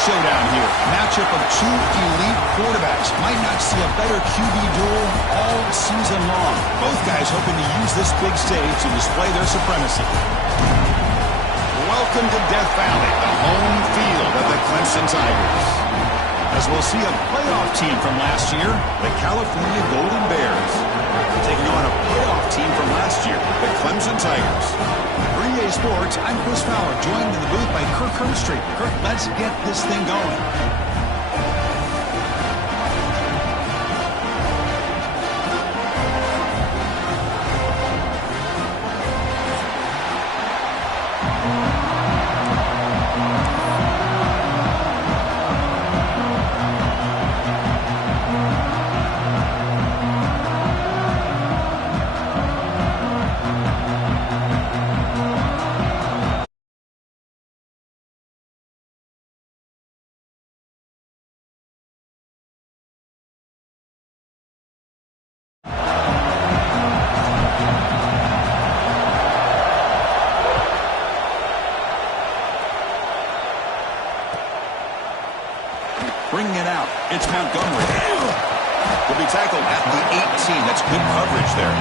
showdown here. A matchup of two elite quarterbacks. Might not see a better QB duel all season long. Both guys hoping to use this big stage to display their supremacy. Welcome to Death Valley, the home field of the Clemson Tigers. As we'll see a playoff team from last year, the California Golden Bears, taking on a playoff team from last year, the Clemson Tigers. For EA Sports, I'm Chris Fowler, joined in the booth by Kirk Herbstreit. Kirk, let's get this thing going. Bringing it out, it's Montgomery. Will be tackled at the 18. That's good coverage there.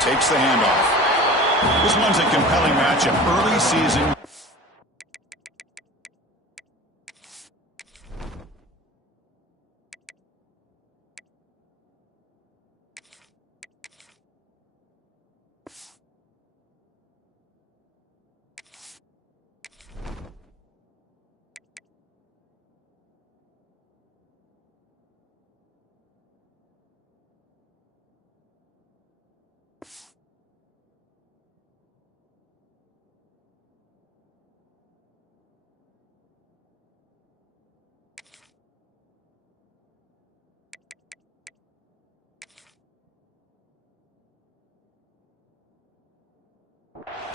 Takes the handoff. This one's a compelling matchup. Early season.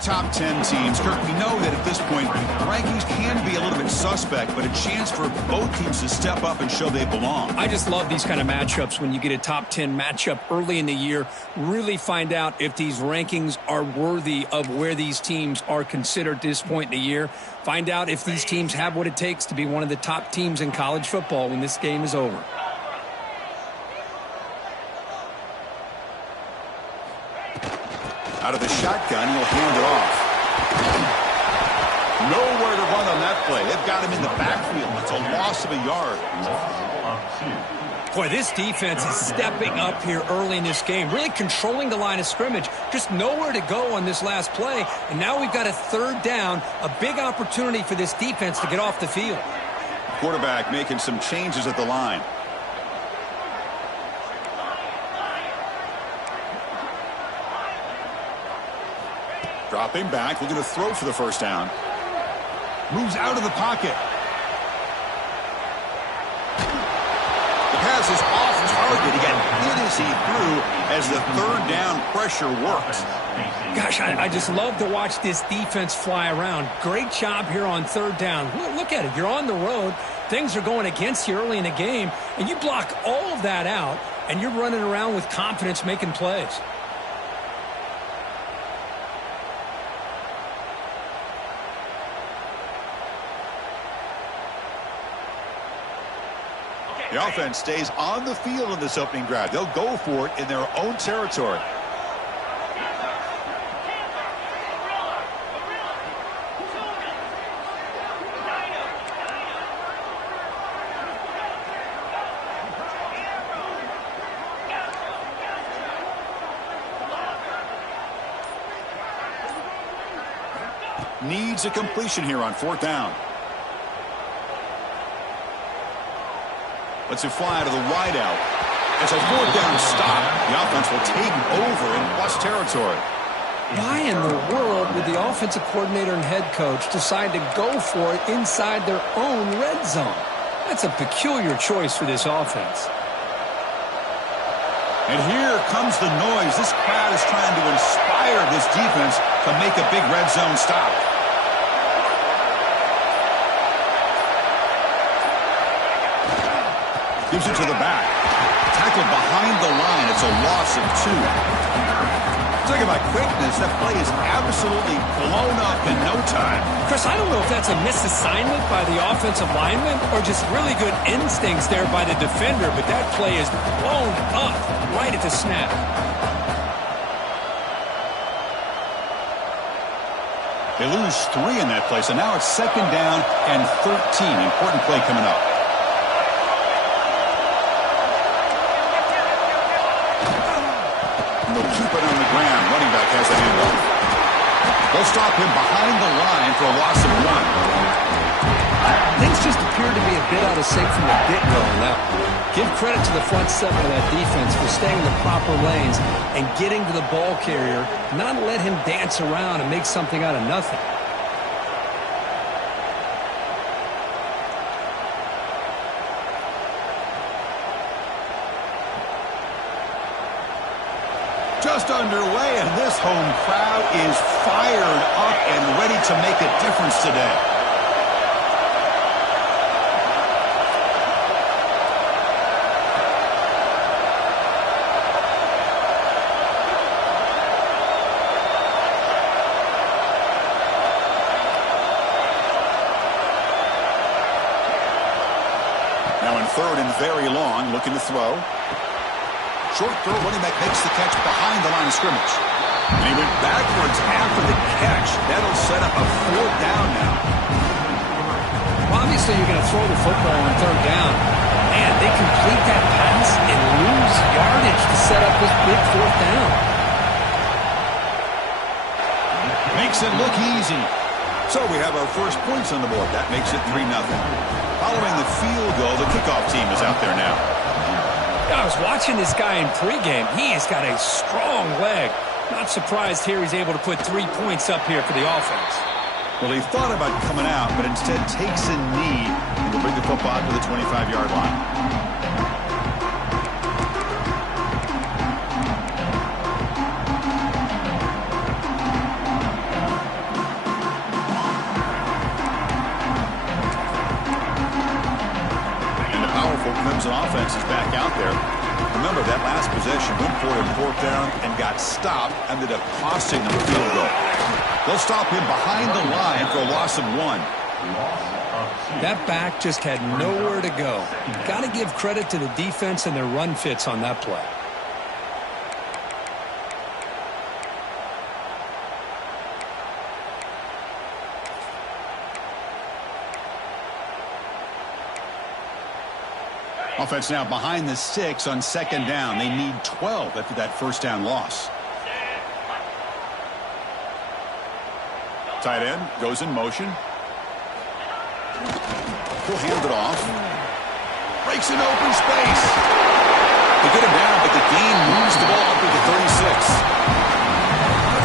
Top 10 teams. Kirk, we know that at this point, the rankings can be a little bit suspect, but a chance for both teams to step up and show they belong. I just love these kind of matchups when you get a top 10 matchup early in the year. Really find out if these rankings are worthy of where these teams are considered at this point in the year. Find out if these teams have what it takes to be one of the top teams in college football when this game is over. Out of the shotgun, he'll hand it off. Nowhere to run on that play. They've got him in the backfield. It's a loss of a yard. Boy, this defense is stepping up here early in this game, really controlling the line of scrimmage. Just nowhere to go on this last play. And now we've got a third down, a big opportunity for this defense to get off the field. Quarterback making some changes at the line. Dropping back, looking to throw for the first down. Moves out of the pocket. The pass is off target. He got hit as he threw as the third down pressure works. Gosh, I just love to watch this defense fly around. Great job here on third down. Look at it. You're on the road. Things are going against you early in the game, and you block all of that out, and you're running around with confidence making plays. The offense stays on the field in this opening drive. They'll go for it in their own territory. Needs a completion here on fourth down. Lets it fly to the wideout. It's a fourth down stop. The offense will take over in plus territory. Why in the world would the offensive coordinator and head coach decide to go for it inside their own red zone? That's a peculiar choice for this offense. And here comes the noise. This crowd is trying to inspire this defense to make a big red zone stop. Gives it to the back. Tackled behind the line. It's a loss of 2. Talking about quickness, that play is absolutely blown up in no time. Chris, I don't know if that's a misassignment by the offensive lineman or just really good instincts there by the defender, but that play is blown up right at the snap. They lose 3 in that play, so now it's 2nd down and 13. Important play coming up. And they'll keep it on the ground. Running back has the handoff. They'll stop him behind the line for a loss of 1. Things just appear to be a bit out of sync from the get-go on that one. Give credit to the front 7 of that defense for staying in the proper lanes and getting to the ball carrier, not let him dance around and make something out of nothing. Just underway, and this home crowd is fired up and ready to make a difference today. Now in 3rd and very long, looking to throw. Short throw, running back makes the catch behind the line of scrimmage. And he went backwards after the catch. That'll set up a 4th down now. Well, obviously, you're going to throw the football on 3rd down. Man, they complete that pass and lose yardage to set up this big 4th down. Makes it look easy. So we have our first points on the board. That makes it 3-0. Following the field goal, the kickoff team is out there now. I was watching this guy in pregame. He has got a strong leg. Not surprised here he's able to put 3 points up here for the offense. Well, he thought about coming out, but instead takes a knee and will bring the football to the 25-yard line. Clemson offense is back out there. Remember, that last possession went for it 4th down and got stopped, ended up costing them a field goal. They'll stop him behind the line for a loss of 1. That back just had nowhere to go. Got to give credit to the defense and their run fits on that play. Offense now behind the 6 on 2nd down. They need 12 after that 1st down loss. Tight end goes in motion. He'll hand it off. Breaks an open space. They get him down, but the gain moves the ball up to the 36.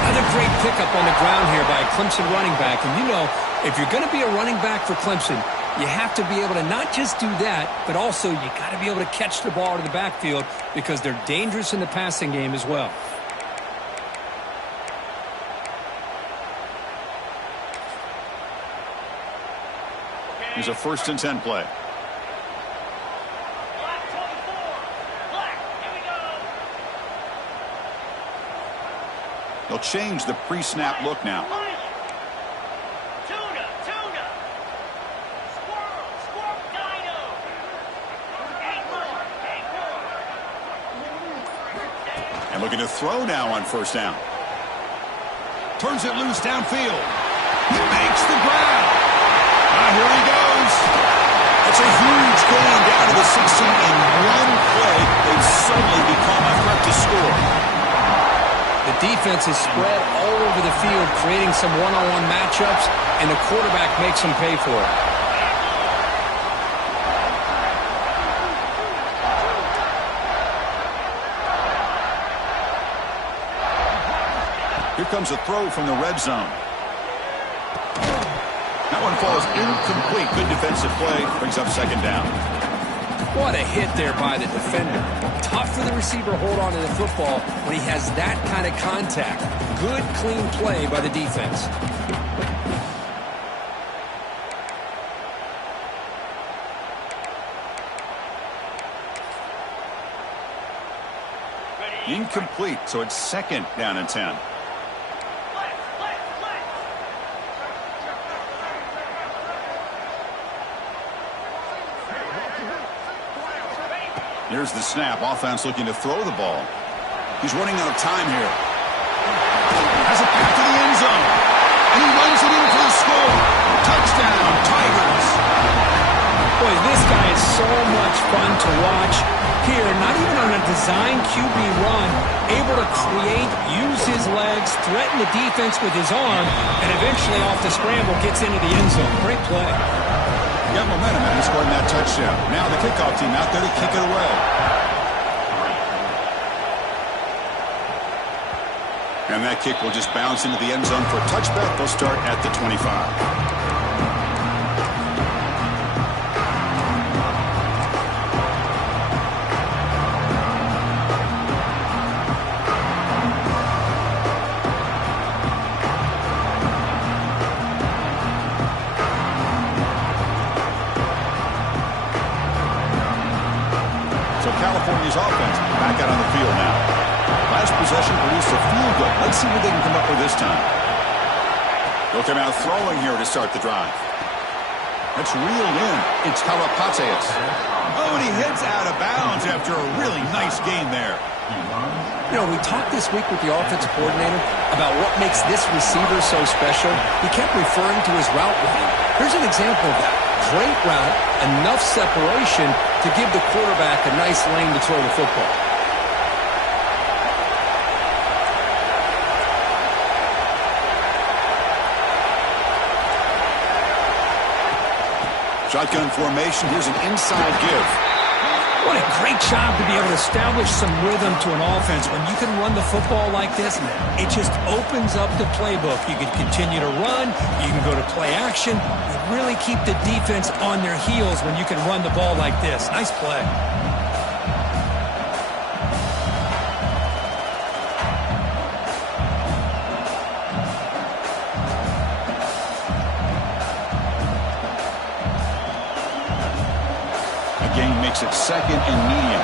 Another great pickup on the ground here by a Clemson running back. And you know, if you're going to be a running back for Clemson, you have to be able to not just do that, but also you got to be able to catch the ball out of the backfield because they're dangerous in the passing game as well. Here's a 1st and 10 play. They'll change the pre-snap look now. And looking to throw now on 1st down. Turns it loose downfield. He makes the grab. Here he goes. That's a huge gain down to the 16 in one play. They've suddenly become a threat to score. The defense is spread all over the field, creating some one-on-one matchups, and the quarterback makes them pay for it. Here comes a throw from the red zone. That one falls incomplete. Good defensive play. Brings up second down. What a hit there by the defender. Tough for the receiver to hold on to the football when he has that kind of contact. Good, clean play by the defense. Incomplete, so it's second down and 10. Here's the snap. Offense looking to throw the ball. He's running out of time here. Has it back to the end zone. And he runs it in for the score. Touchdown, Tigers. Boy, this guy is so much fun to watch. Here, not even on a design QB run, able to create, use his legs, threaten the defense with his arm, and eventually off the scramble gets into the end zone. Great play. Got momentum and he's scoring that touchdown. Now the kickoff team out there to kick it away. And that kick will just bounce into the end zone for a touchback. They'll start at the 25. California's offense back out on the field now. Last possession produced a field goal. Let's see what they can come up with this time. They'll come out throwing here to start the drive. That's reeled in. It's Karapateas. Oh, and he heads out of bounds after a really nice game there. You know, we talked this week with the offensive coordinator about what makes this receiver so special. He kept referring to his route running. Here's an example of that. Great route, enough separation to give the quarterback a nice lane to throw the football. Shotgun formation. Here's an inside give. What a great job to be able to establish some rhythm to an offense. When you can run the football like this, it just opens up the playbook. You can continue to run. You can go to play action. You really keep the defense on their heels when you can run the ball like this. Nice play. Gain makes it second and medium.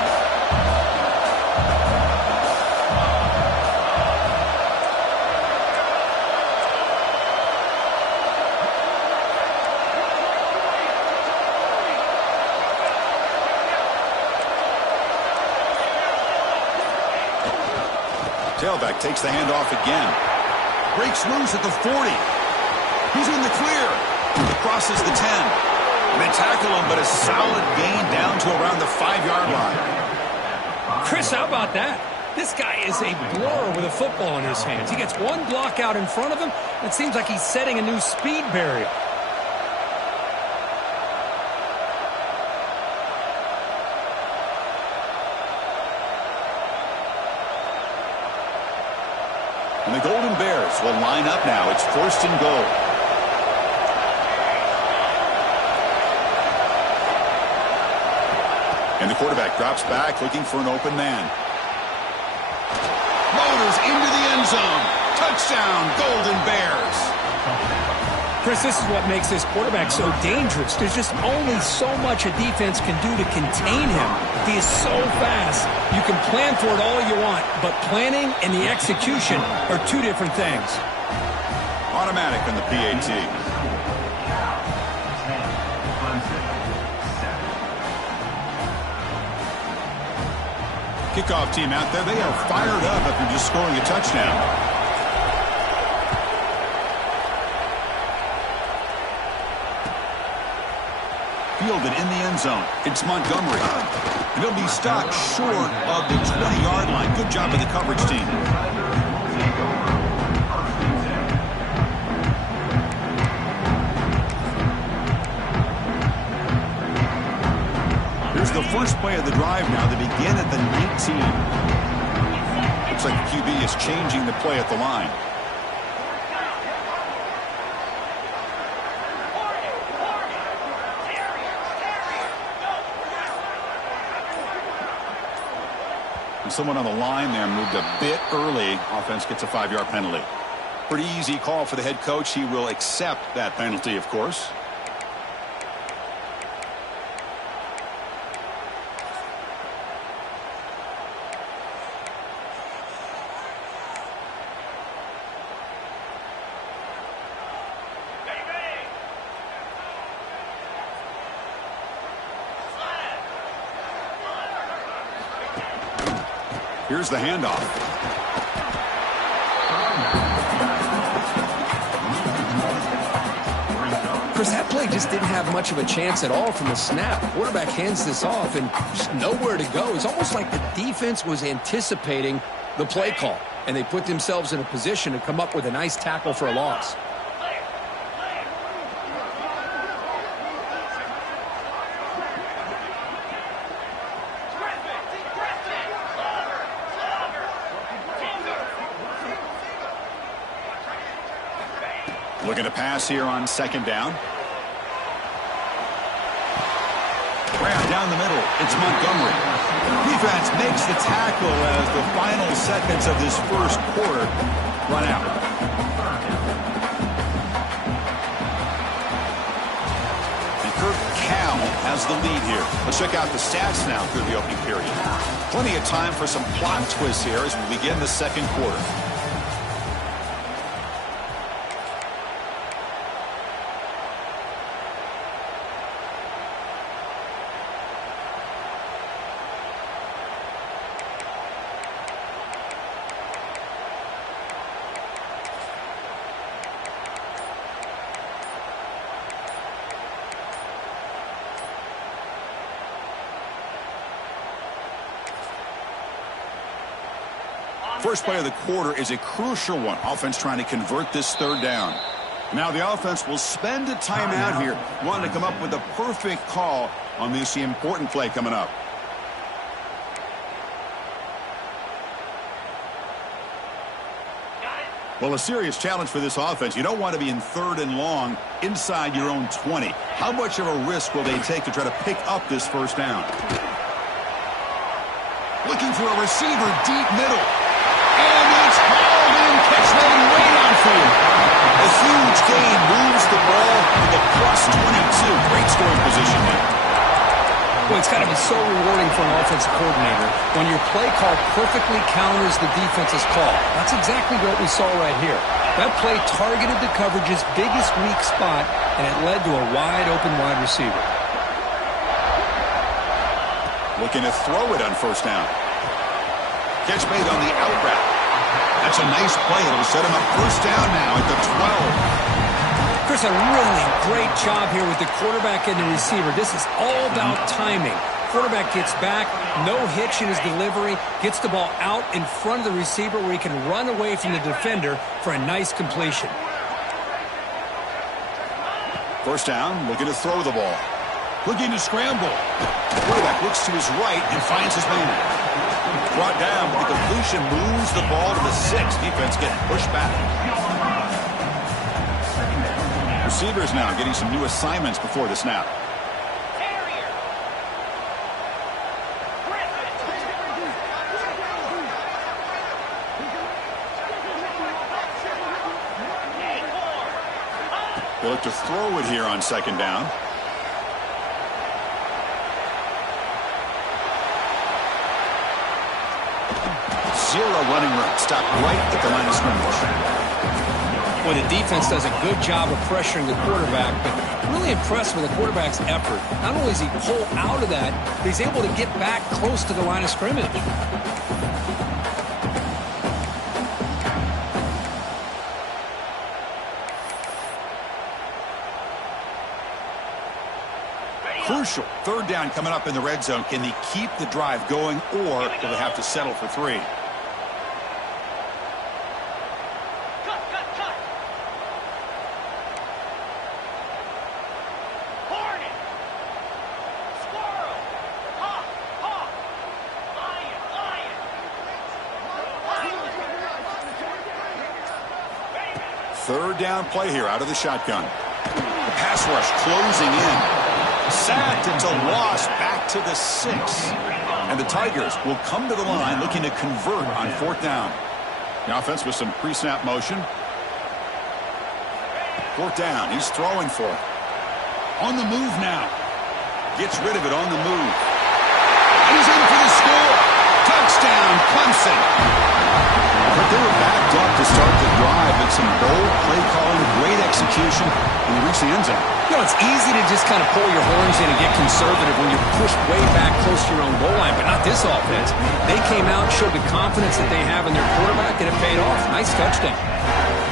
Tailback takes the handoff again. Breaks loose at the 40. He's in the clear. Crosses the 10. They tackle him, but a solid gain down to around the 5-yard line. Chris, how about that? This guy is a blur with a football in his hands. He gets one block out in front of him. It seems like he's setting a new speed barrier. And the Golden Bears will line up now. It's first and goal. And the quarterback drops back, looking for an open man. Motors into the end zone. Touchdown, Golden Bears. Chris, this is what makes this quarterback so dangerous. There's just only so much a defense can do to contain him. He is so fast. You can plan for it all you want, but planning and the execution are two different things. Automatic on the PAT. Kickoff team out there. They are fired up after just scoring a touchdown. Fielded in the end zone. It's Montgomery. And he'll be stopped short of the 20-yard line. Good job of the coverage team. Here's the first play of the drive now. They begin at the 19. Looks like the QB is changing the play at the line. And someone on the line there moved a bit early. Offense gets a 5-yard penalty. Pretty easy call for the head coach. He will accept that penalty, of course. Here's the handoff. Chris, that play just didn't have much of a chance at all from the snap. Quarterback hands this off and just nowhere to go. It's almost like the defense was anticipating the play call, and they put themselves in a position to come up with a nice tackle for a loss. Looking to pass here on second down. Right down the middle, it's Montgomery. Defense makes the tackle as the final seconds of this first quarter run out. And Kirk Cal has the lead here. Let's check out the stats now through the opening period. Plenty of time for some plot twists here as we begin the second quarter. First play of the quarter is a crucial one. Offense trying to convert this third down. Now the offense will spend a timeout here, wanting to come up with a perfect call on this important play coming up. Well, a serious challenge for this offense. You don't want to be in third and long inside your own 20. How much of a risk will they take to try to pick up this first down? Looking for a receiver deep middle. And it's hauled in. Catch made and wait on for you. A huge gain moves the ball to the +22. Great scoring position there. Well, it's got to be so rewarding for an offensive coordinator when your play call perfectly counters the defense's call. That's exactly what we saw right here. That play targeted the coverage's biggest weak spot, and it led to a wide-open wide receiver. Looking to throw it on first down. Catch made on the out route. That's a nice play. It'll set him up first down now at the 12. Chris, a really great job here with the quarterback and the receiver. This is all about timing. Quarterback gets back, no hitch in his delivery, gets the ball out in front of the receiver where he can run away from the defender for a nice completion. First down, looking to throw the ball. Looking to scramble. Quarterback looks to his right and finds his man. Brought down, but the completion moves the ball to the 6. Defense getting pushed back. Receivers now getting some new assignments before the snap. They look to throw it here on second down. Zero running room. Stop right at the line of scrimmage. Well, the defense does a good job of pressuring the quarterback, but really impressed with the quarterback's effort. Not only does he pull out of that, but he's able to get back close to the line of scrimmage. Crucial. Third down coming up in the red zone. Can they keep the drive going, or will they have to settle for 3? Third down play here out of the shotgun. The pass rush closing in. Sacked. It's a loss back to the 6. And the Tigers will come to the line looking to convert on 4th down. The offense with some pre-snap motion. 4th down. He's throwing for it. On the move now. Gets rid of it on the move. And he's in for the score. Touchdown, Clemson. But they were backed up to start the drive, but some bold play calling, great execution, and they reach the end zone. You know, it's easy to just kind of pull your horns in and get conservative when you're pushed way back close to your own goal line, but not this offense. They came out, showed the confidence that they have in their quarterback, and it paid off. Nice touchdown.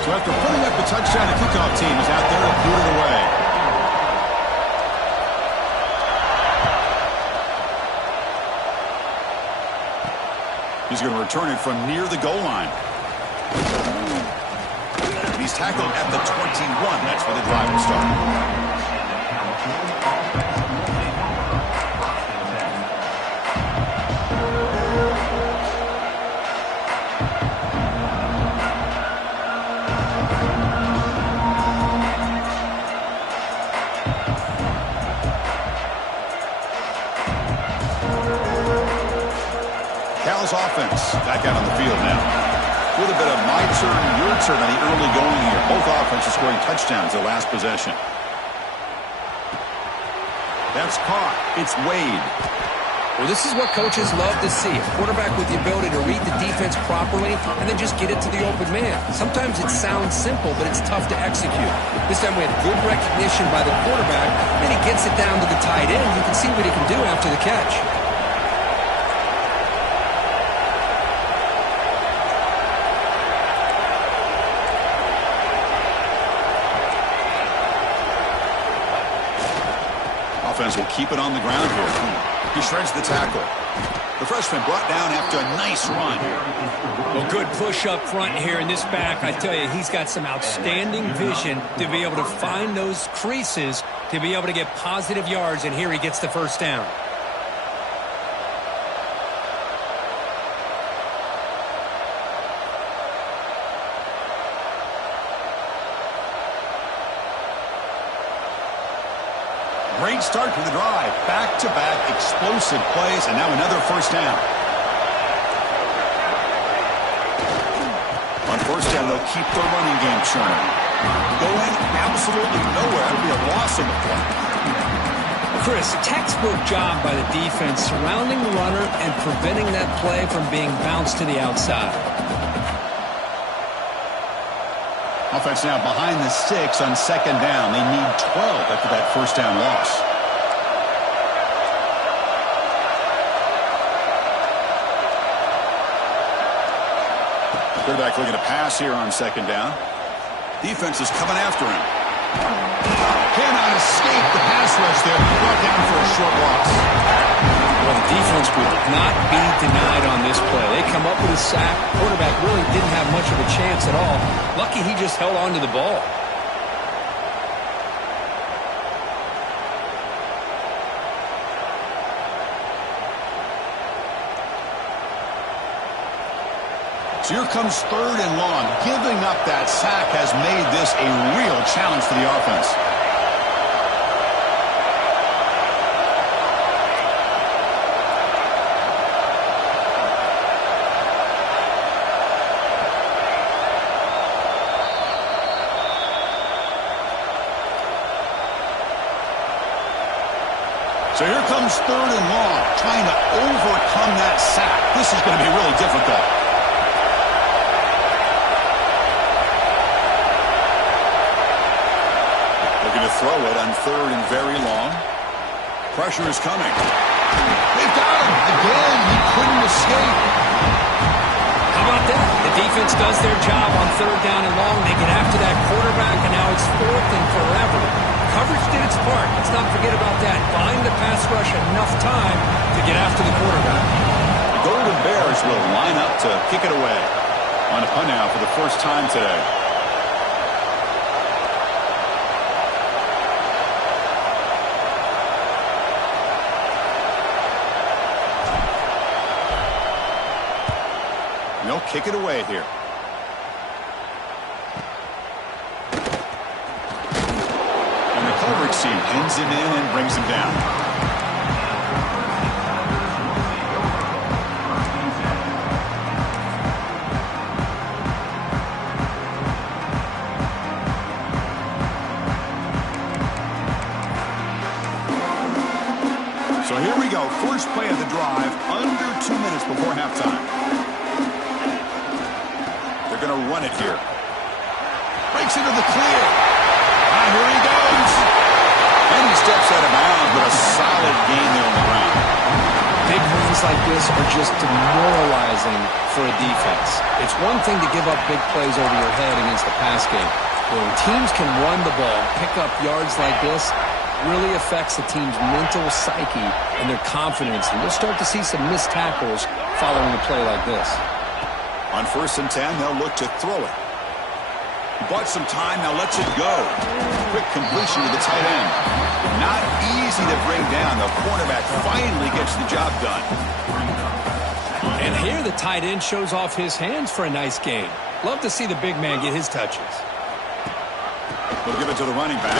So after putting up the touchdown, the kickoff team is out there to boot it away. He's going to return it from near the goal line. And he's tackled at the 21. That's where the drive will start. Cal's offense back out on the field now. With a bit of my turn, your turn on the early going here. Both offenses scoring touchdowns their last possession. That's caught. It's Wade. Well, this is what coaches love to see. A quarterback with the ability to read the defense properly and then just get it to the open man. Sometimes it sounds simple, but it's tough to execute. This time we had good recognition by the quarterback. Then he gets it down to the tight end. You can see what he can do after the catch. Offense will keep it on the ground here. He shreds the tackle. The freshman brought down after a nice run. Well, good push up front here in this back. I tell you, he's got some outstanding vision to be able to find those creases, to be able to get positive yards, and here he gets the first down. Great start to the drive. Back-to-back explosive plays, and now another first down. On first down, they'll keep their running game churning. Going absolutely nowhere. It'll be a loss of the play. Chris, textbook job by the defense surrounding the runner and preventing that play from being bounced to the outside. Offense now behind the 6 on second down. They need 12 after that first down loss. Quarterback looking to pass here on second down. Defense is coming after him. Cannot escape the pass rush there. Brought down for a short loss. Well, the defense would not be denied on this play. They come up with a sack. Quarterback really didn't have much of a chance at all. Lucky he just held on to the ball. So here comes third and long. Giving up that sack has made this a real challenge for the offense. So here comes third and long, trying to overcome that sack. This is going to be really difficult. Looking to throw it on third and very long. Pressure is coming. They've got him. Again, he couldn't escape. How about that? The defense does their job on third down and long. They get after that quarterback, and now it's fourth and forever. Coverage did its part. Let's not forget about that. Buying the pass rush enough time to get after the quarterback. The Golden Bears will line up to kick it away. On a punt now for the first time today. They'll kick it away here. And the coverage seam runs him in and brings him down. So here we go. First play of the drive, under 2 minutes before halftime. They're going to run it here. Breaks into the clear. Here he goes. And he steps out of bounds, but a solid gain there on the ground. Big runs like this are just demoralizing for a defense. It's one thing to give up big plays over your head against the pass game. But when teams can run the ball, pick up yards like this, really affects the team's mental psyche and their confidence. And you'll start to see some missed tackles following a play like this. On 1st and 10, they'll look to throw it. Bought some time, now lets it go. Quick completion to the tight end. Not easy to bring down. The cornerback finally gets the job done. And here the tight end shows off his hands for a nice gain. Love to see the big man get his touches. We'll give it to the running back.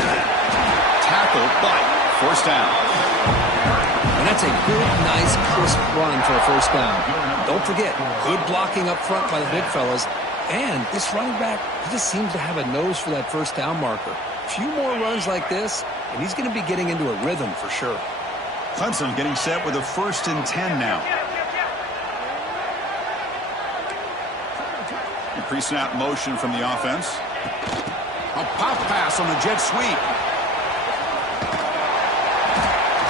Tackle, but 1st down. And that's a good, nice, crisp run for a 1st down. Don't forget, good blocking up front by the big fellas. And this running back, he just seems to have a nose for that 1st down marker. A few more runs like this, and he's going to be getting into a rhythm for sure. Clemson getting set with a 1st and 10 now. A pre-snap motion from the offense. A pop pass on the jet sweep.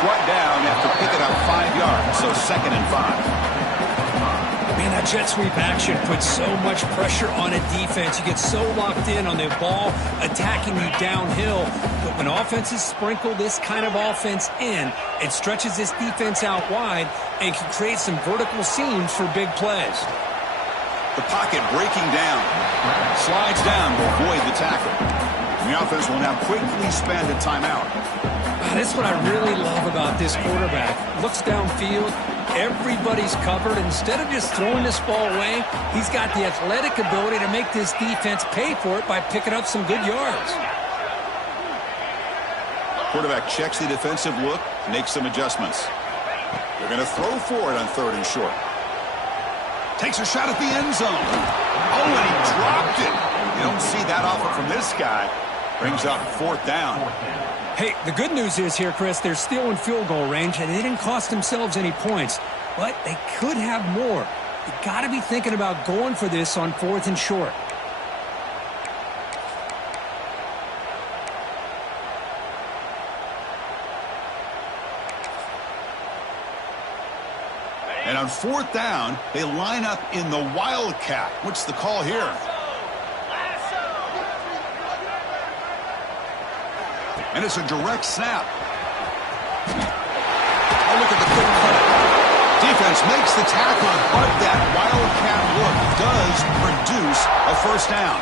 Brought down after picking up 5 yards, so 2nd and 5. Man, that jet sweep action puts so much pressure on a defense. You get so locked in on the ball attacking you downhill. But when offenses sprinkle this kind of offense in, it stretches this defense out wide and can create some vertical seams for big plays. The pocket breaking down. Slides down to avoid the tackle. And the offense will now quickly spend a timeout. That's what I really love about this quarterback. Looks downfield. Everybody's covered. Instead of just throwing this ball away, he's got the athletic ability to make this defense pay for it by picking up some good yards. Quarterback checks the defensive look, makes some adjustments. They're going to throw for it on 3rd and short. Takes a shot at the end zone. Oh, and he dropped it. You don't see that often from this guy. Brings up 4th down. Hey, the good news is here, Chris, they're still in field goal range, and they didn't cost themselves any points. But they could have more. You got to be thinking about going for this on 4th and short. And on 4th down, they line up in the Wildcat. What's the call here? And it's a direct snap. Oh, look at the quick cut. Defense makes the tackle, but that Wildcat look does produce a 1st down.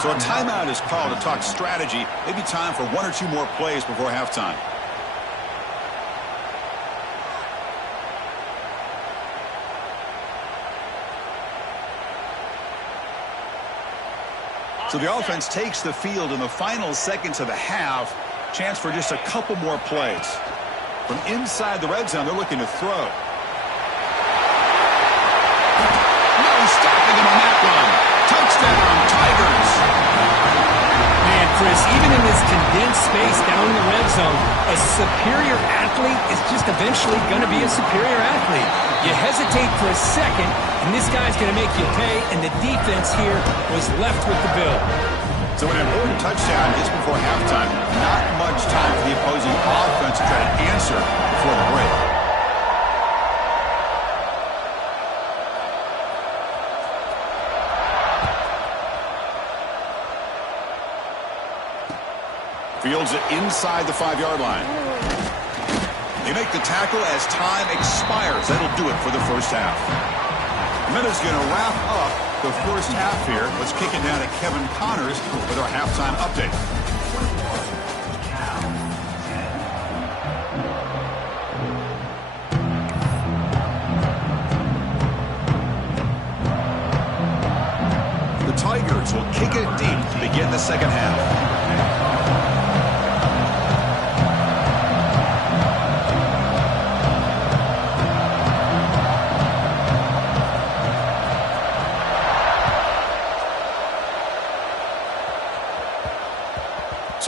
So a timeout is called to talk strategy. Maybe time for 1 or 2 more plays before halftime. So the offense takes the field in the final seconds of the half. Chance for just a couple more plays. From inside the red zone, they're looking to throw. No stopping him on that run. Touchdown, Tigers. Man, Chris, even in this condensed space down in the red zone, a superior athlete is just eventually going to be a superior athlete. You hesitate for a second, and this guy's going to make you pay, and the defense here was left with the bill. So an important touchdown just before halftime. Not much time for the opposing offense to try to answer before the break. Fields it inside the 5-yard line. They make the tackle as time expires. That'll do it for the 1st half. Minute's going to wrap up the 1st half here. Let's kick it down to Kevin Connors with our halftime update. The Tigers will kick it deep to begin the 2nd half.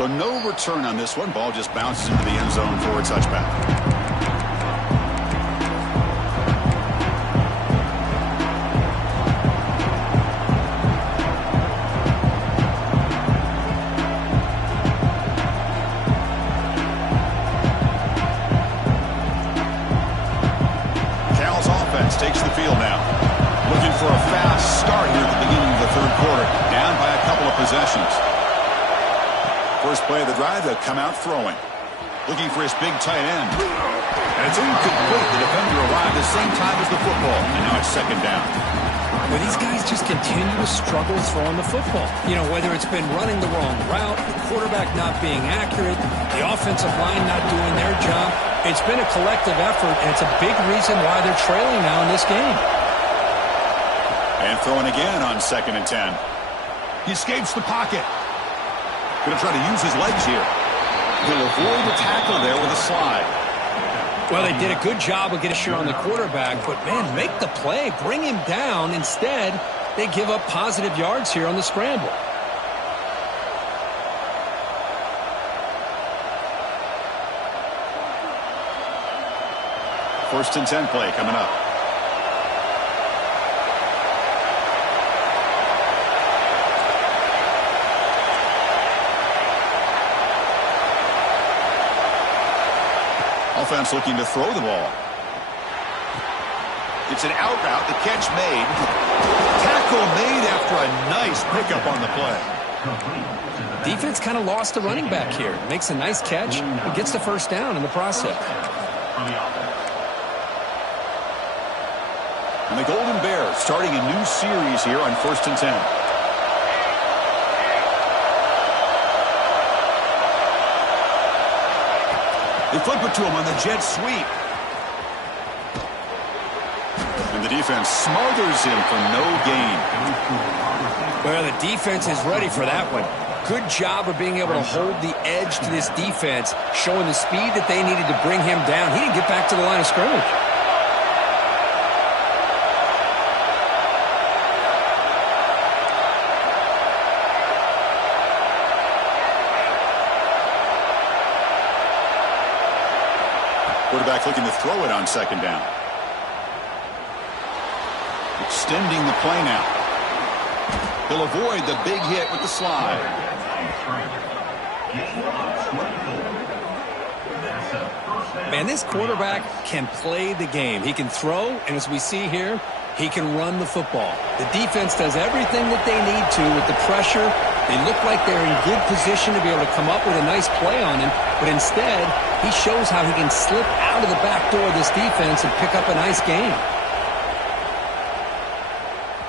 So no return on this one. Ball just bounces into the end zone for a touchback. Takes the field now. Looking for a fast start here at the beginning of the third quarter. Down by a couple of possessions. First play of the drive, they'll come out throwing. Looking for his big tight end. And it's incomplete. The defender arrived at the same time as the football. And now it's second down. Well, these guys just continue to struggle throwing the football. You know, whether it's been running the wrong route, the quarterback not being accurate, the offensive line not doing their job. It's been a collective effort, and it's a big reason why they're trailing now in this game. And throwing again on 2nd and 10. He escapes the pocket. Going to try to use his legs here. He'll avoid the tackle there with a slide. Well, they did a good job of getting sure on the quarterback, but, man, make the play. Bring him down. Instead, they give up positive yards here on the scramble. First and 10 play coming up. Offense looking to throw the ball. It's an out route. The catch made. Tackle made after a nice pickup on the play. Defense kind of lost the running back here. Makes a nice catch and gets the first down in the process. And the Golden Bears starting a new series here on 1st and 10. They flip it to him on the jet sweep. And the defense smothers him for no gain. Well, the defense is ready for that one. Good job of being able to hold the edge to this defense, showing the speed that they needed to bring him down. He didn't get back to the line of scrimmage. Quarterback looking to throw it on 2nd down. Extending the play now. He'll avoid the big hit with the slide. Man, this quarterback can play the game. He can throw, and as we see here, he can run the football. The defense does everything that they need to with the pressure. They look like they're in good position to be able to come up with a nice play on him, but instead, he shows how he can slip out of the back door of this defense and pick up a nice gain.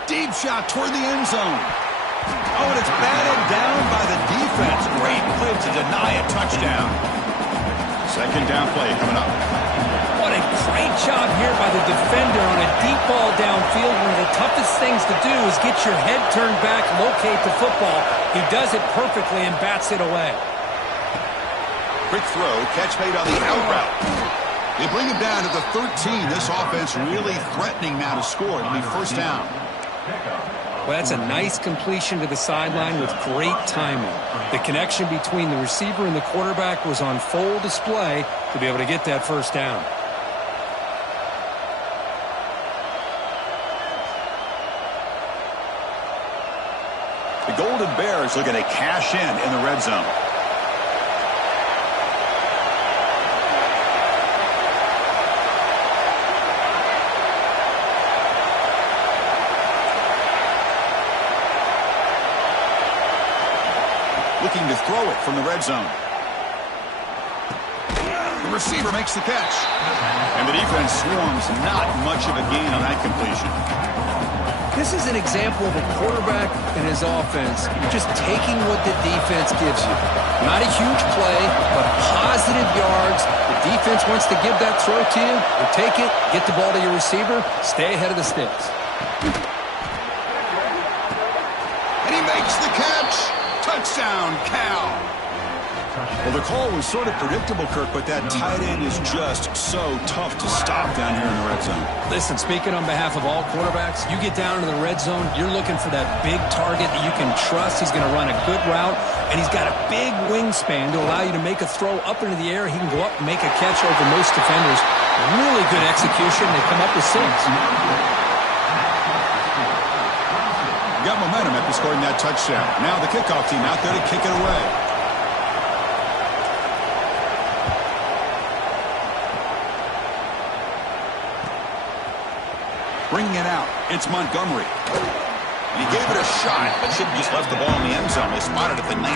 Deep shot toward the end zone. Oh, and it's batted down by the defense. Great play to deny a touchdown. 2nd down play coming up. What a great job here by the defender on a deep ball downfield. One of the toughest things to do is get your head turned back, locate the football. He does it perfectly and bats it away. Quick throw, catch made on the out route. They bring him down to the 13. This offense really threatening now to score. It'll be first down. Well, that's a nice completion to the sideline with great timing. The connection between the receiver and the quarterback was on full display to be able to get that first down. The Golden Bears looking to cash in the red zone. Looking to throw it from the red zone. The receiver makes the catch. And the defense swarms. Not much of a gain on that completion. This is an example of a quarterback and his offense just taking what the defense gives you. Not a huge play, but positive yards. The defense wants to give that throw to you. You take it, get the ball to your receiver, stay ahead of the sticks. And he makes the catch. Touchdown, Cal. Well, the call was sort of predictable, Kirk, but that tight end is just so tough to stop down here in the red zone. Listen, speaking on behalf of all quarterbacks, you get down into the red zone, you're looking for that big target that you can trust. He's going to run a good route, and he's got a big wingspan to allow you to make a throw up into the air. He can go up and make a catch over most defenders. Really good execution. They come up with 6. Got momentum after scoring that touchdown. Now the kickoff team out there to kick it away. Bringing it out, it's Montgomery. He gave it a shot, but should have just left the ball in the end zone. They spotted it at the 19.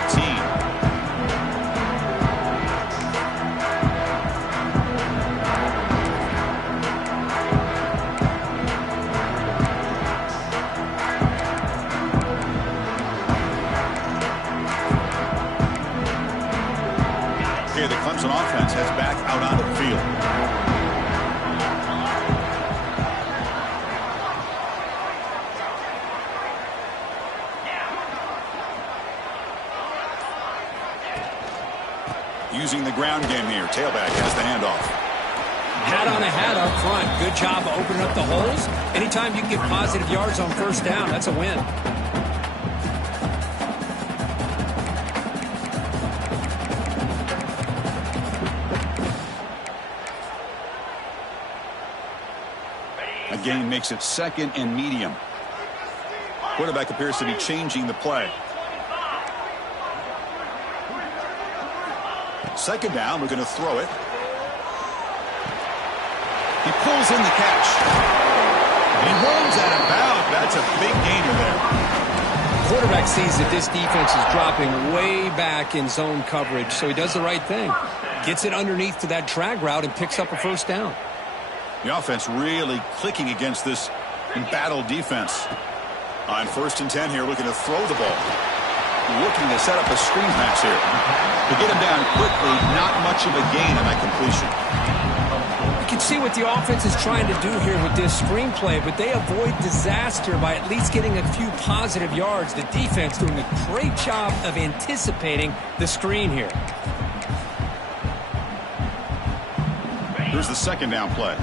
Okay, the Clemson offense heads back out onto the field. Using the ground game here. Tailback has the handoff. Hat on a hat up front. Good job of opening up the holes. Anytime you can get positive yards on first down, that's a win. A gain makes it 2nd and medium. Quarterback appears to be changing the play. 2nd down, we're going to throw it. He pulls in the catch. He runs out of bounds. That's a big gainer there. Quarterback sees that this defense is dropping way back in zone coverage, so he does the right thing. Gets it underneath to that drag route and picks up a first down. The offense really clicking against this embattled defense. On 1st and 10 here, looking to throw the ball. Looking to set up a screen pass here. To get him down quickly, not much of a gain on that completion. You can see what the offense is trying to do here with this screen play, but they avoid disaster by at least getting a few positive yards. The defense doing a great job of anticipating the screen here. Here's the 2nd down play.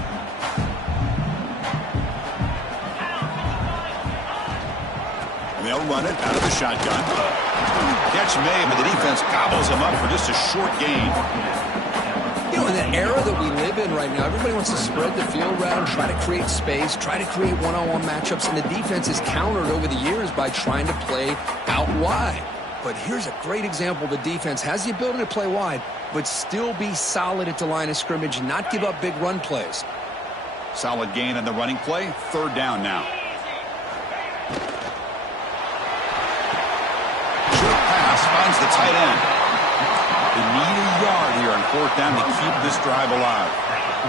And they'll run it out of the shotgun. Catch made, but the defense gobbles him up for just a short gain. You know, in the era that we live in right now, everybody wants to spread the field around, try to create space, try to create one-on-one matchups, and the defense is countered over the years by trying to play out wide. But here's a great example. The defense has the ability to play wide, but still be solid at the line of scrimmage and not give up big run plays. Solid gain on the running play. 3rd down now. Finds the tight end. They need a yard here on 4th down to keep this drive alive.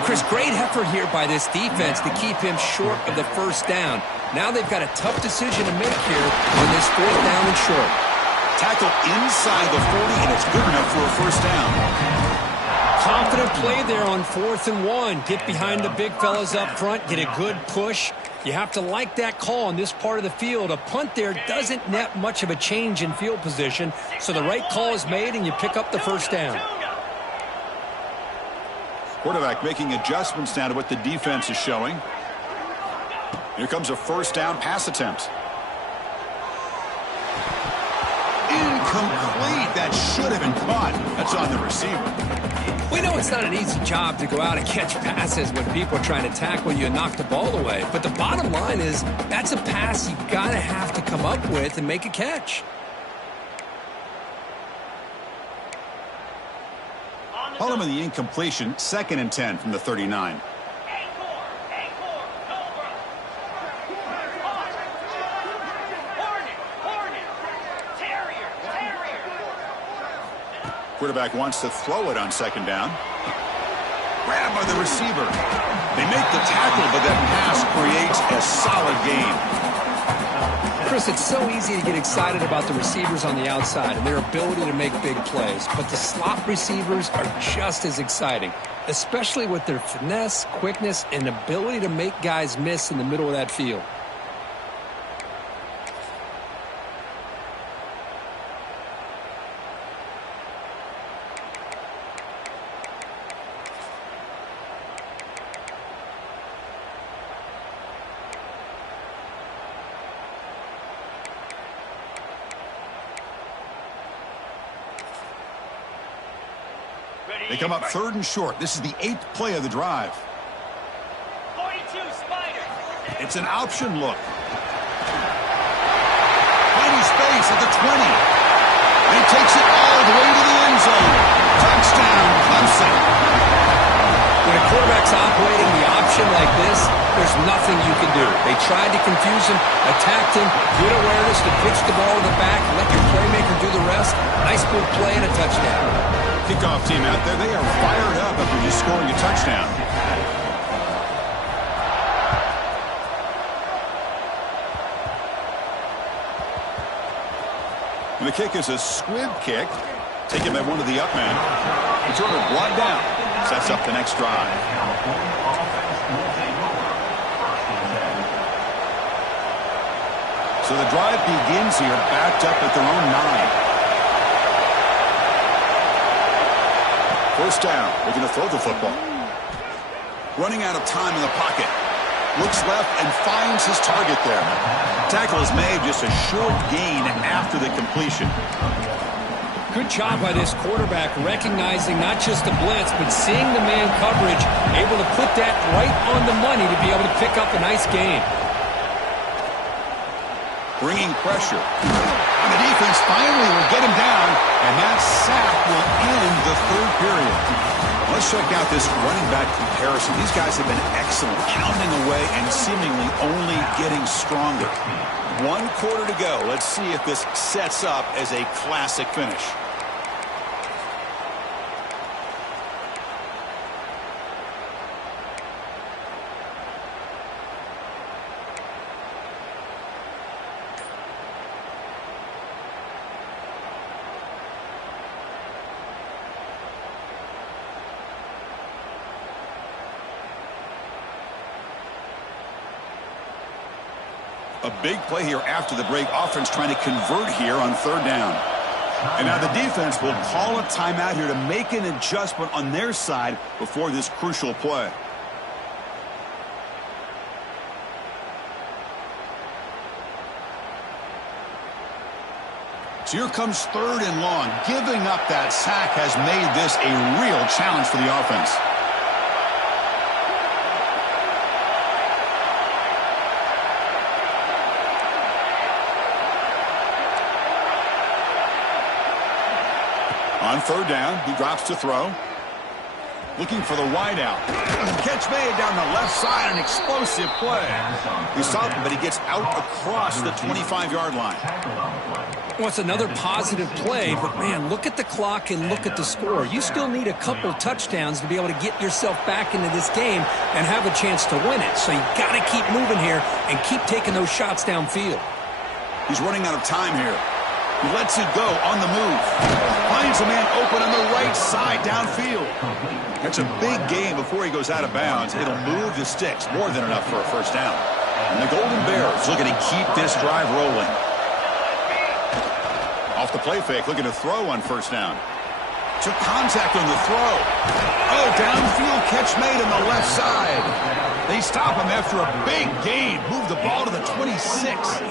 Chris, great effort here by this defense to keep him short of the first down. Now they've got a tough decision to make here on this 4th down and short. Tackle inside the 40, and it's good enough for a first down. Confident play there on 4th and 1. Get behind the big fellas up front, get a good push. You have to like that call in this part of the field. A punt there doesn't net much of a change in field position, so the right call is made and you pick up the first down. Quarterback making adjustments now to what the defense is showing. Here comes a first down pass attempt. Incomplete. That should have been caught. That's on the receiver. We know it's not an easy job to go out and catch passes when people are trying to tackle you and knock the ball away. But the bottom line is that's a pass you've got to have to come up with and make a catch. Hold him in the incompletion. 2nd and 10 from the 39. Quarterback wants to throw it on 2nd down. Grabbed by the receiver. They make the tackle, but that pass creates a solid gain. Chris, it's so easy to get excited about the receivers on the outside and their ability to make big plays, but the slot receivers are just as exciting, especially with their finesse, quickness, and ability to make guys miss in the middle of that field. They come up 3rd and short. This is the 8th play of the drive. 42 Spider. It's an option look. Finding space at the 20. And he takes it all the way to the end zone. Touchdown, Clemson. When a quarterback's operating the option like this, there's nothing you can do. They tried to confuse him, attacked him, good awareness to pitch the ball to the back, let your playmaker do the rest. Nice big play and a touchdown. Kickoff team out there, they are fired up after just scoring a touchdown. And the kick is a squib kick, taken by one of the up men. Returner brought down, sets up the next drive. So the drive begins here, backed up at their own 9. First down, looking to throw the football. Running out of time in the pocket. Looks left and finds his target there. Tackle is made, just a short gain after the completion. Good job by this quarterback recognizing not just the blitz, but seeing the man coverage, able to put that right on the money to be able to pick up a nice gain. Bringing pressure. And the defense finally will get him down, and that sack will end the 3rd period. Let's check out this running back comparison. These guys have been excellent, pounding away and seemingly only getting stronger. 1 quarter to go. Let's see if this sets up as a classic finish. A big play here after the break. Offense trying to convert here on 3rd down. And now the defense will call a timeout here to make an adjustment on their side before this crucial play. So here comes 3rd and long. Giving up that sack has made this a real challenge for the offense. On 3rd down, he drops to throw. Looking for the wideout. Catch made down the left side, an explosive play. He stopped him, but he gets out across the 25-yard line. Well, it's another positive play, but, man, look at the clock and look at the score. You still need a couple touchdowns to be able to get yourself back into this game and have a chance to win it. So you got to keep moving here and keep taking those shots downfield. He's running out of time here. He lets it go on the move. Finds a man open on the right side downfield. That's a big gain before he goes out of bounds. It'll move the sticks, more than enough for a first down. And the Golden Bears looking to keep this drive rolling. Off the play fake, looking to throw on 1st down. Took contact on the throw. Oh, downfield catch made on the left side. They stop him after a big gain. Move the ball to the 26.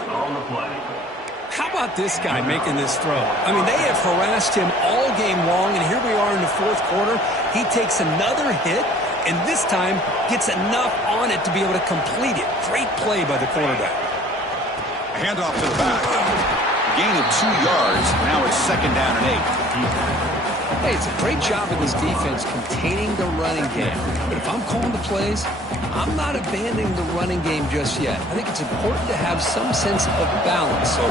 How about this guy making this throw? I mean, they have harassed him all game long, and here we are in the 4th quarter. He takes another hit, and this time gets enough on it to be able to complete it. Great play by the quarterback. Handoff to the back. Gain of 2 yards. Now it's 2nd down and 8. Hey, it's a great job of this defense containing the running game. But if I'm calling the plays, I'm not abandoning the running game just yet. I think it's important to have some sense of balance. So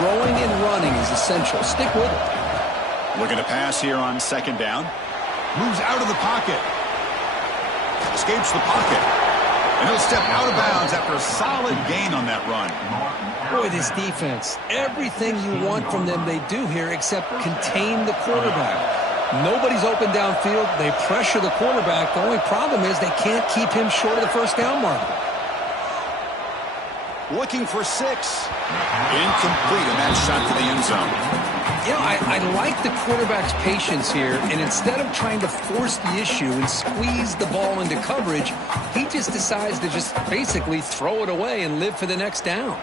throwing and running is essential. Stick with it. Looking to pass here on 2nd down. Moves out of the pocket. Escapes the pocket. And he'll step out of bounds after a solid gain on that run. Boy, this defense, everything you want from them they do here except contain the quarterback. Nobody's open downfield. They pressure the quarterback. The only problem is they can't keep him short of the 1st down marker. Looking for 6. Incomplete, and that shot to the end zone. You know, I like the quarterback's patience here, and instead of trying to force the issue and squeeze the ball into coverage, he just decides to just basically throw it away and live for the next down.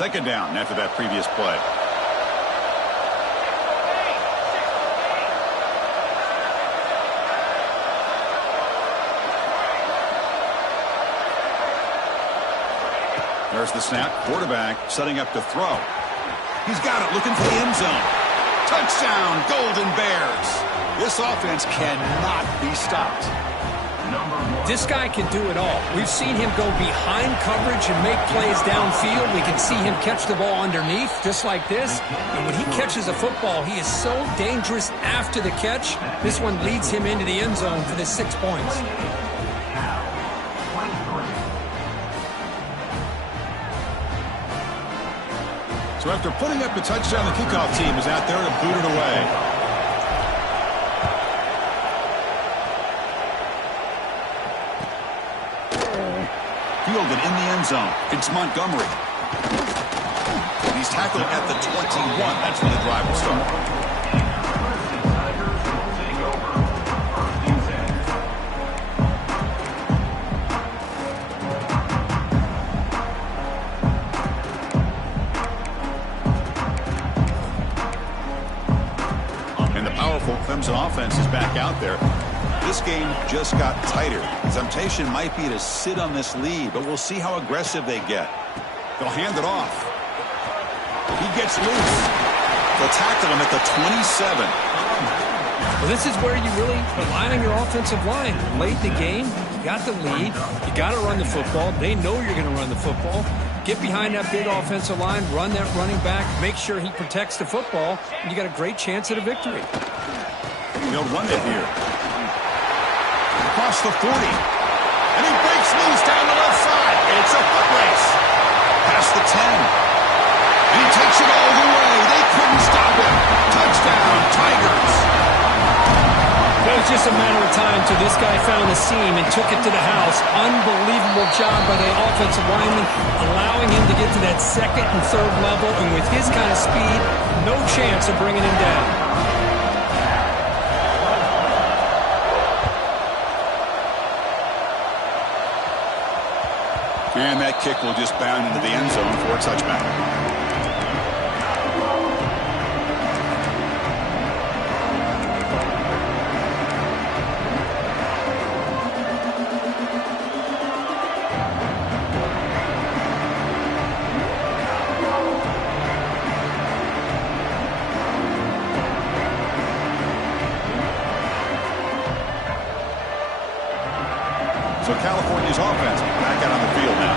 Second down after that previous play. There's the snap. Quarterback setting up to throw. He's got it, looking for the end zone. Touchdown, Golden Bears. This offense cannot be stopped. This guy can do it all. We've seen him go behind coverage and make plays downfield. We can see him catch the ball underneath, just like this. And when he catches a football, he is so dangerous after the catch. This one leads him into the end zone for the 6 points. So after putting up the touchdown, the kickoff team is out there to boot it away. Fielded in the end zone. It's Montgomery. He's tackled at the 21. That's when the drive will start. Clemson offense is back out there. This game just got tighter. The temptation might be to sit on this lead, but we'll see how aggressive they get. They'll hand it off. He gets loose. They'll tackle him at the 27. Well, this is where you really rely on your offensive line. Late in the game, you got the lead. You got to run the football. They know you're going to run the football. Get behind that big offensive line, run that running back, make sure he protects the football, and you got a great chance at a victory. They'll run it here. Across the 40. And he breaks loose down the left side. It's a foot race. Past the 10. And he takes it all the way. They couldn't stop him. Touchdown, Tigers. It was just a matter of time till this guy found the seam and took it to the house. Unbelievable job by the offensive lineman, allowing him to get to that second and third level. And with his kind of speed, no chance of bringing him down. And that kick will just bound into the end zone for a touchback. So California's offense back out on the field now.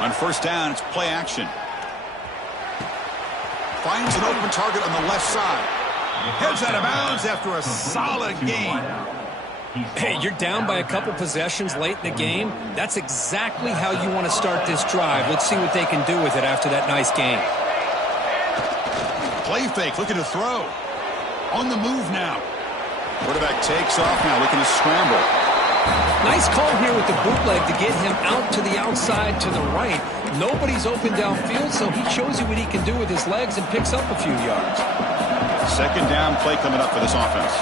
On first down, it's play action. Finds an open target on the left side. Heads out of bounds after a solid gain. Hey, you're down by a couple possessions late in the game. That's exactly how you want to start this drive. Let's see what they can do with it after that nice game. Play fake, looking to throw. On the move now. Quarterback takes off now, looking to scramble. Nice call here with the bootleg to get him out to the outside to the right. Nobody's open downfield, so he shows you what he can do with his legs and picks up a few yards. Second down play coming up for this offense.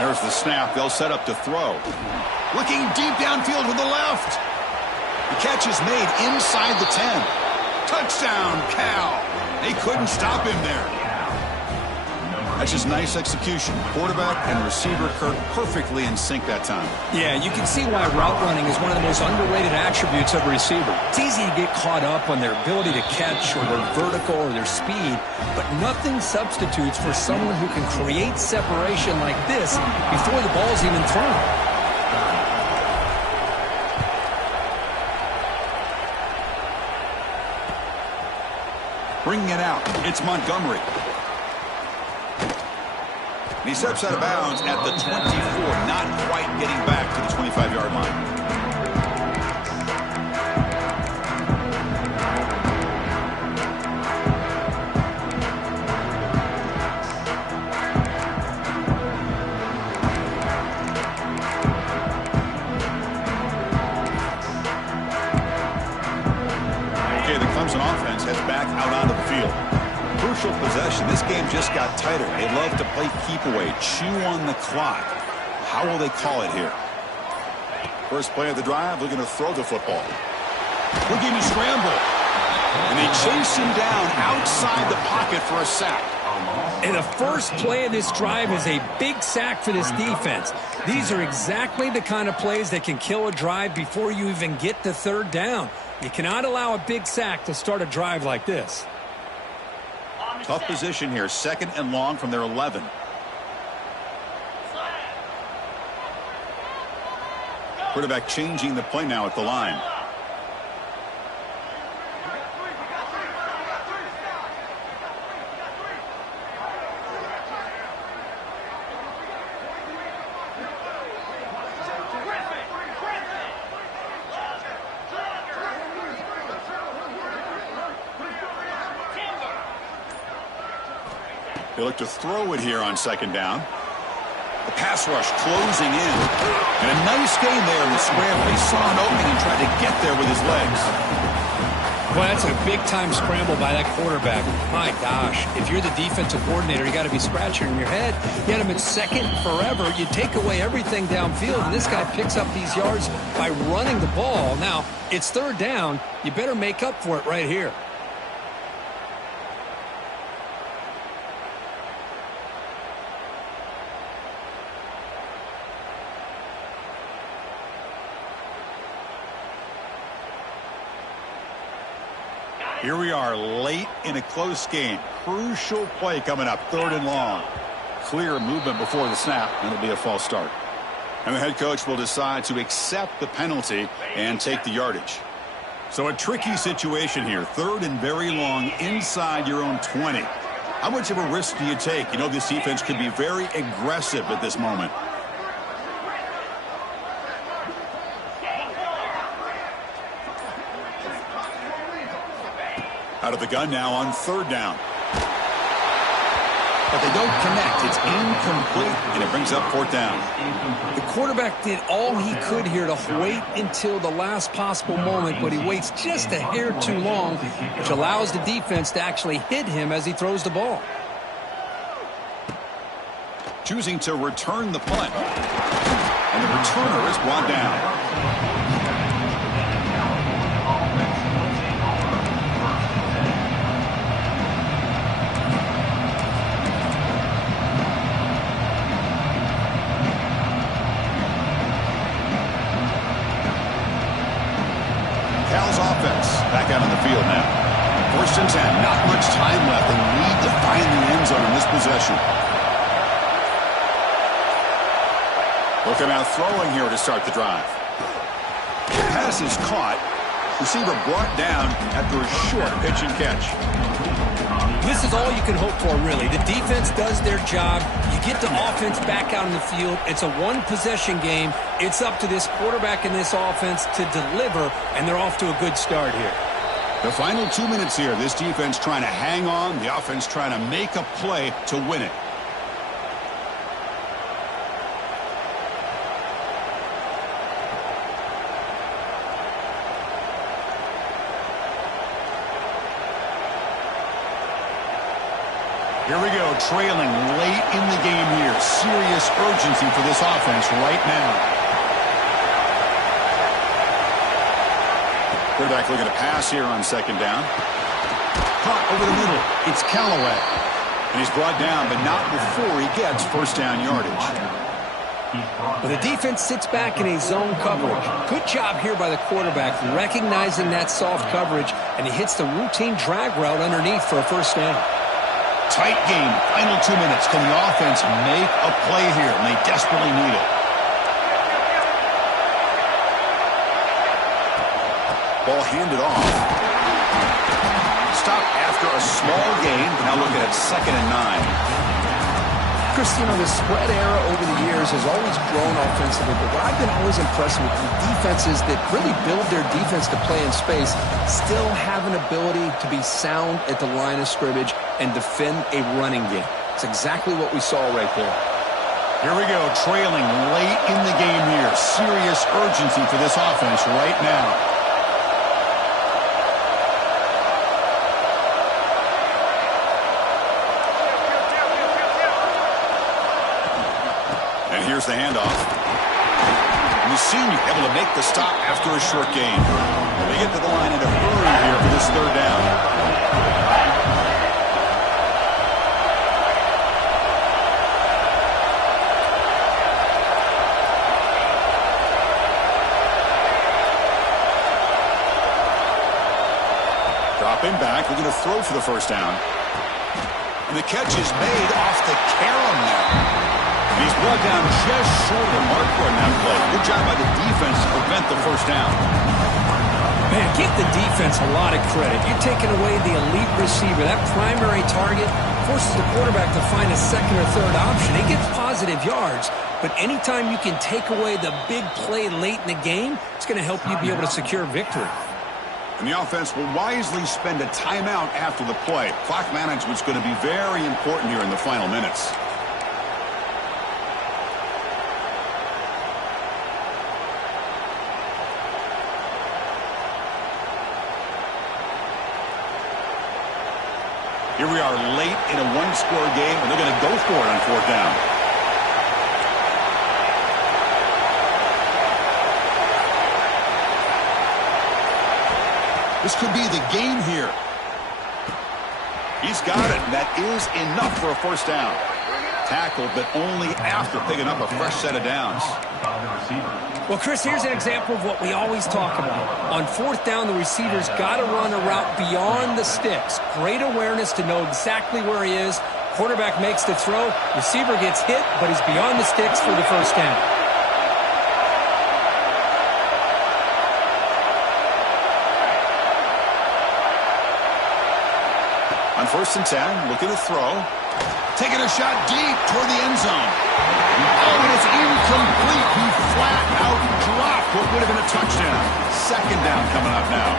There's the snap. They'll set up to throw. Looking deep downfield with the left. The catch is made inside the 10. Touchdown, Cal. They couldn't stop him there. That's just nice execution. Quarterback and receiver Kirk perfectly in sync that time. Yeah, you can see why route running is one of the most underrated attributes of a receiver. It's easy to get caught up on their ability to catch or their vertical or their speed, but nothing substitutes for someone who can create separation like this before the ball's even thrown. Bringing it out, it's Montgomery. And he steps out of bounds at the 24, not quite getting back to the 25-yard line. Okay, the Clemson offense heads back out onto the field. Crucial possession. This game tighter. They love to play keep away, chew on the clock. How will they call it here? First play of the drive, looking to throw the football. Ripkobe scramble. And they chase him down outside the pocket for a sack. And the first play of this drive is a big sack for this defense. These are exactly the kind of plays that can kill a drive before you even get to third down. You cannot allow a big sack to start a drive like this. Tough position here, 2nd and long from their 11. Quarterback changing the play now at the line. They look to throw it here on 2nd down. The pass rush closing in. And a nice game there in the scramble. He saw an opening and tried to get there with his legs. Well, that's a big-time scramble by that quarterback. My gosh, if you're the defensive coordinator, you got to be scratching your head. You had him at 2nd forever. You take away everything downfield, and this guy picks up these yards by running the ball. Now, it's 3rd down. You better make up for it right here. Here we are late in a close game. Crucial play coming up, 3rd and long. Clear movement before the snap, and it'll be a false start. And the head coach will decide to accept the penalty and take the yardage. So a tricky situation here. 3rd and very long inside your own 20. How much of a risk do you take? You know this defense could be very aggressive at this moment. Out of the gun now on 3rd down. But they don't connect. It's incomplete, and it brings up 4th down. The quarterback did all he could here to wait until the last possible moment, but he waits just a hair too long, which allows the defense to actually hit him as he throws the ball. Choosing to return the punt. And the returner is brought down. Back out on the field now. 1st and 10. Not much time left. They need to find the end zone in this possession. Look at out throwing here to start the drive. The pass is caught. Receiver brought down after a short pitch and catch. This is all you can hope for, really. The defense does their job. You get the offense back out on the field. It's a one-possession game. It's up to this quarterback and this offense to deliver, and they're off to a good start here. The final 2 minutes here. This defense trying to hang on. The offense trying to make a play to win it. Here we go, trailing late in the game here. Serious urgency for this offense right now. Quarterback looking to pass here on 2nd down. Caught over the middle. It's Callaway. And he's brought down, but not before he gets 1st down yardage. Well, the defense sits back in a zone coverage. Good job here by the quarterback, recognizing that soft coverage, and he hits the routine drag route underneath for a 1st down. Tight game, final 2 minutes. Can the offense make a play here? And they desperately need it. Ball handed off. Stop after a small gain. Now looking at 2nd and 9. Chris, you know, the spread era over the years has always grown offensively, but what I've been always impressed with the defenses that really build their defense to play in space still have an ability to be sound at the line of scrimmage and defend a running game. It's exactly what we saw right there. Here we go, trailing late in the game here. Serious urgency for this offense right now. Here's the handoff. And the senior able to make the stop after a short gain. They get to the line in a hurry here for this third down. Dropping back, looking to throw for the first down. And the catch is made off the carom there. And he's brought down just short of the marker on that play. Good job by the defense to prevent the first down. Man, give the defense a lot of credit. You're taking away the elite receiver. That primary target forces the quarterback to find a second or third option. He gets positive yards, but anytime you can take away the big play late in the game, it's going to help you be able to secure victory. And the offense will wisely spend a timeout after the play. Clock management's going to be very important here in the final minutes. Here we are late in a one-score game, and they're going to go for it on fourth down. This could be the game here. He's got it. That is enough for a first down. Tackled, but only after picking up a fresh set of downs. Well, Chris, here's an example of what we always talk about. On fourth down, the receiver's got to run a route beyond the sticks. Great awareness to know exactly where he is. Quarterback makes the throw. Receiver gets hit, but he's beyond the sticks for the first down. On 1st and 10, looking to throw. Taking a shot deep toward the end zone. Oh, and it's incomplete. He flat out dropped what would have been a touchdown. Second down coming up now.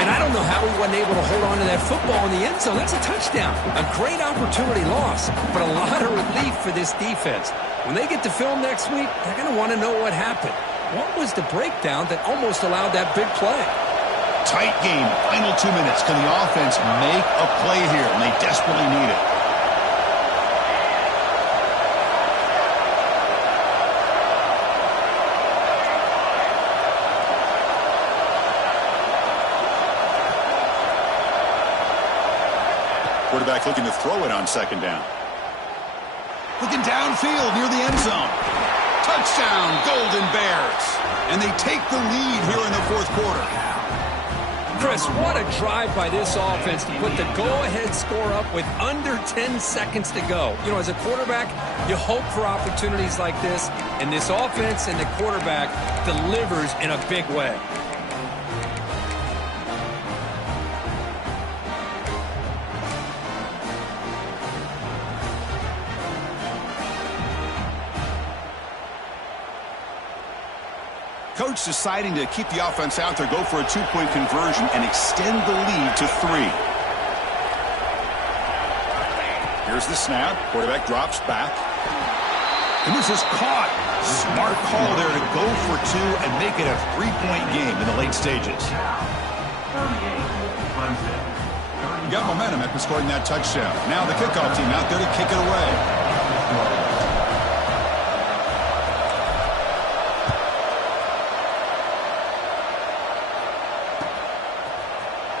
Man, I don't know how he wasn't able to hold on to that football in the end zone. That's a touchdown. A great opportunity loss, but a lot of relief for this defense. When they get to film next week, they're going to want to know what happened. What was the breakdown that almost allowed that big play? Tight game, final 2 minutes. Can the offense make a play here? And they desperately need it. Quarterback looking to throw it on second down. Looking downfield near the end zone. Touchdown, Golden Bears. And they take the lead here in the fourth quarter. Chris, what a drive by this offense to put the go-ahead score up with under 10 seconds to go. You know, as a quarterback, you hope for opportunities like this, and this offense and the quarterback delivers in a big way. Coach deciding to keep the offense out there, go for a two-point conversion, and extend the lead to 3. Here's the snap. Quarterback drops back. And this is caught. Smart call there to go for 2 and make it a 3-point game in the late stages. You got momentum after scoring that touchdown. Now the kickoff team out there to kick it away.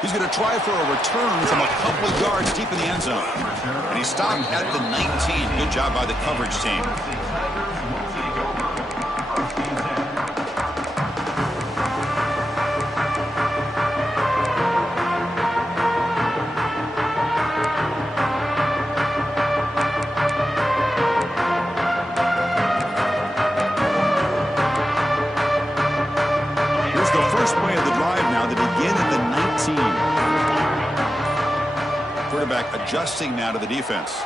He's going to try for a return from a couple of yards deep in the end zone. And he stopped at the 19. Good job by the coverage team. Here's the first play of the drive now to begin at the 19. Quarterback adjusting now to the defense.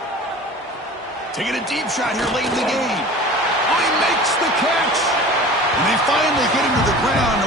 Taking a deep shot here late in the game. Oh, he makes the catch. And they finally get him to the ground